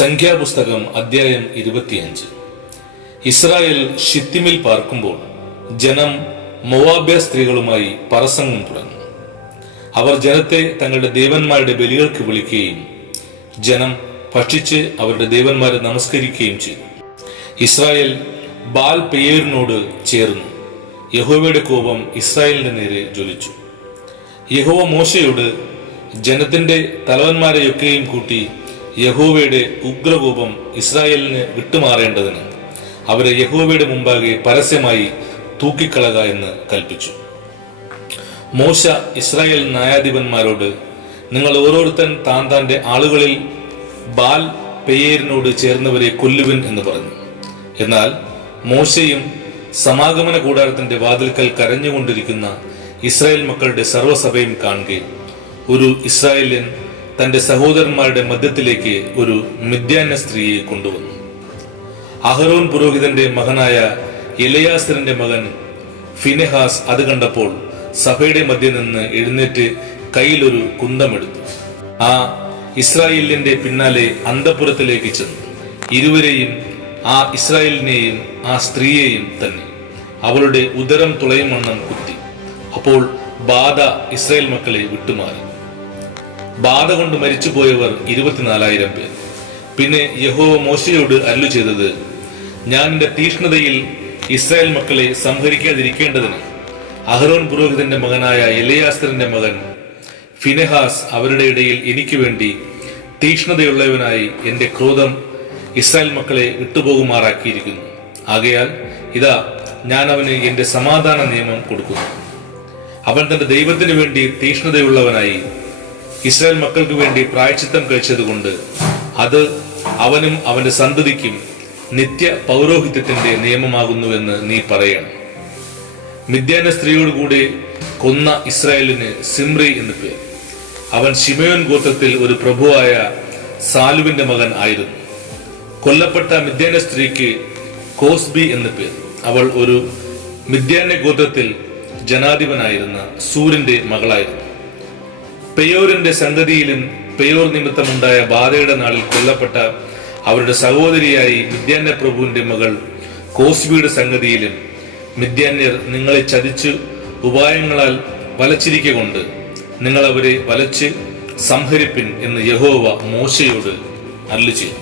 സംഖ്യാപുസ്തകം അധ്യായം 25. ഇസ്രായേൽ ഷിത്തിമിൽ പാർക്കുമ്പോൾ ജനം മോവാബ്യ സ്ത്രീകളുമായി പരസംഗം തുടങ്ങി. അവർ ജനത്തെ തങ്ങളുടെ ദേവന്മാരുടെ ബലികൾക്ക് വിളിക്കുകയും ജനം ഭക്ഷിച്ച് അവരുടെ ദേവന്മാരെ നമസ്കരിക്കുകയും ചെയ്തു. ഇസ്രായേൽ ബാൽ പെയേറിനോട് ചേർന്നു. യഹോവയുടെ കോപം ഇസ്രായേലിന്റെ നേരെ ജ്വലിച്ചു. യഹോവ മോശയോട് ജനത്തിന്റെ തലവന്മാരെയൊക്കെയും കൂട്ടി യഹോവയുടെ ഉഗ്രകോപം ഇസ്രായേലിന് വിട്ടുമാറേണ്ടതിന് അവരെ യഹോവയുടെ മുമ്പാകെ പരസ്യമായി തൂക്കിക്കളക എന്ന് കൽപ്പിച്ചു. മോശ ഇസ്രായേൽ ന്യായാധിപന്മാരോട്, നിങ്ങൾ ഓരോരുത്തൻ താന്റെ ആളുകളിൽ ബാൽ പെയേറിനോട് ചേർന്നവരെ കൊല്ലുവിൻ എന്ന് പറഞ്ഞു. എന്നാൽ മോശയും സമാഗമന കൂടാരത്തിന്റെ വാതിൽക്കൽ കരഞ്ഞുകൊണ്ടിരിക്കുന്ന ഇസ്രായേൽ മക്കളുടെ സർവ്വസഭയും കാണുകയും ഒരു ഇസ്രായേല്യൻ തന്റെ സഹോദരന്മാരുടെ മധ്യത്തിലേക്ക് ഒരു മിദ്യാന്യ സ്ത്രീയെ കൊണ്ടുവന്നു. അഹരോൻ പുരോഹിതന്റെ മകനായ എലയാസറിന്റെ മകൻ ഫിനെഹാസ് അത് കണ്ടപ്പോൾ സഭയുടെ മധ്യം നിന്ന് എഴുന്നേറ്റ് കയ്യിലൊരു കുന്തമെടുത്തു. ആ ഇസ്രായേലിന്റെ പിന്നാലെ അന്തഃപുരത്തിലേക്ക് ചെന്നു ഇരുവരെയും, ആ ഇസ്രായേലിനെയും ആ സ്ത്രീയെയും തന്നെ അവളുടെ ഉദരം തുളയും വണ്ണം കുത്തി. അപ്പോൾ ബാധ ഇസ്രായേൽ മക്കളെ വിട്ടുമാറി. ബാധ കൊണ്ട് മരിച്ചുപോയവർ 24,000 പേർ. പിന്നെ യഹോവ മോശയോട് അരുളി ചെയ്തത്, ഞാൻ എന്റെ തീഷ്ണതയിൽ ഇസ്രായേൽ മക്കളെ സംഹരിക്കാതിരിക്കേണ്ടതിന് അഹരോൻ പുരോഹിതന്റെ മകനായ എലയാസറിന്റെ മകൻ ഫിനെഹാസ് അവരുടെ ഇടയിൽ എനിക്ക് വേണ്ടി തീഷ്ണതയുള്ളവനായി എന്റെ ക്രോധം ഇസ്രായേൽ മക്കളെ വിട്ടുപോകുമാറാക്കിയിരിക്കുന്നു. ആകയാൽ ഇതാ, ഞാൻ അവന് എന്റെ സമാധാന നിയമം കൊടുക്കുന്നു. അവൻ തന്റെ ദൈവത്തിന് വേണ്ടി തീഷ്ണതയുള്ളവനായി ഇസ്രായേൽ മക്കൾക്ക് വേണ്ടി പ്രായശ്ചിത്തം കഴിച്ചതുകൊണ്ട് അത് അവനും അവന്റെ സന്തതിക്കും നിത്യ പൗരോഹിത്യത്തിന്റെ നിയമമാകുന്നുവെന്ന് നീ പറയണം. മിദ്യാന സ്ത്രീയോടുകൂടെ കൊന്ന ഇസ്രായേലിന് സിമ്രി എന്ന് പേർ. അവൻ ശിമയോൻ ഗോത്രത്തിൽ ഒരു പ്രഭുവായ സാലുവിന്റെ മകൻ ആയിരുന്നു. കൊല്ലപ്പെട്ട മിദ്യാന സ്ത്രീക്ക് കോസ്ബി എന്ന് പേർ. അവൾ ഒരു മിദ്യാന്യ ഗോത്രത്തിൽ ജനാധിപനായിരുന്ന സൂരിന്റെ മകളായിരുന്നു. പെയോരിന്റെ സംഗതിയിലും പെയോർ നിമിത്തമുണ്ടായ ബാധയുടെ നാളിൽ കൊല്ലപ്പെട്ട അവരുടെ സഹോദരിയായി മിദ്യാന്യ പ്രഭുവിന്റെ മകൾ കോസ്ബിയുടെ സംഗതിയിലും മിദ്യാന്യർ നിങ്ങളെ ചതിച്ചു ഉപായങ്ങളാൽ വലച്ചിരിക്കൊണ്ട് നിങ്ങൾ അവരെ വലച്ച് സംഹരിപ്പിൻ എന്ന് യഹോവ മോശയോട് അരുളിച്ചെയ്തു.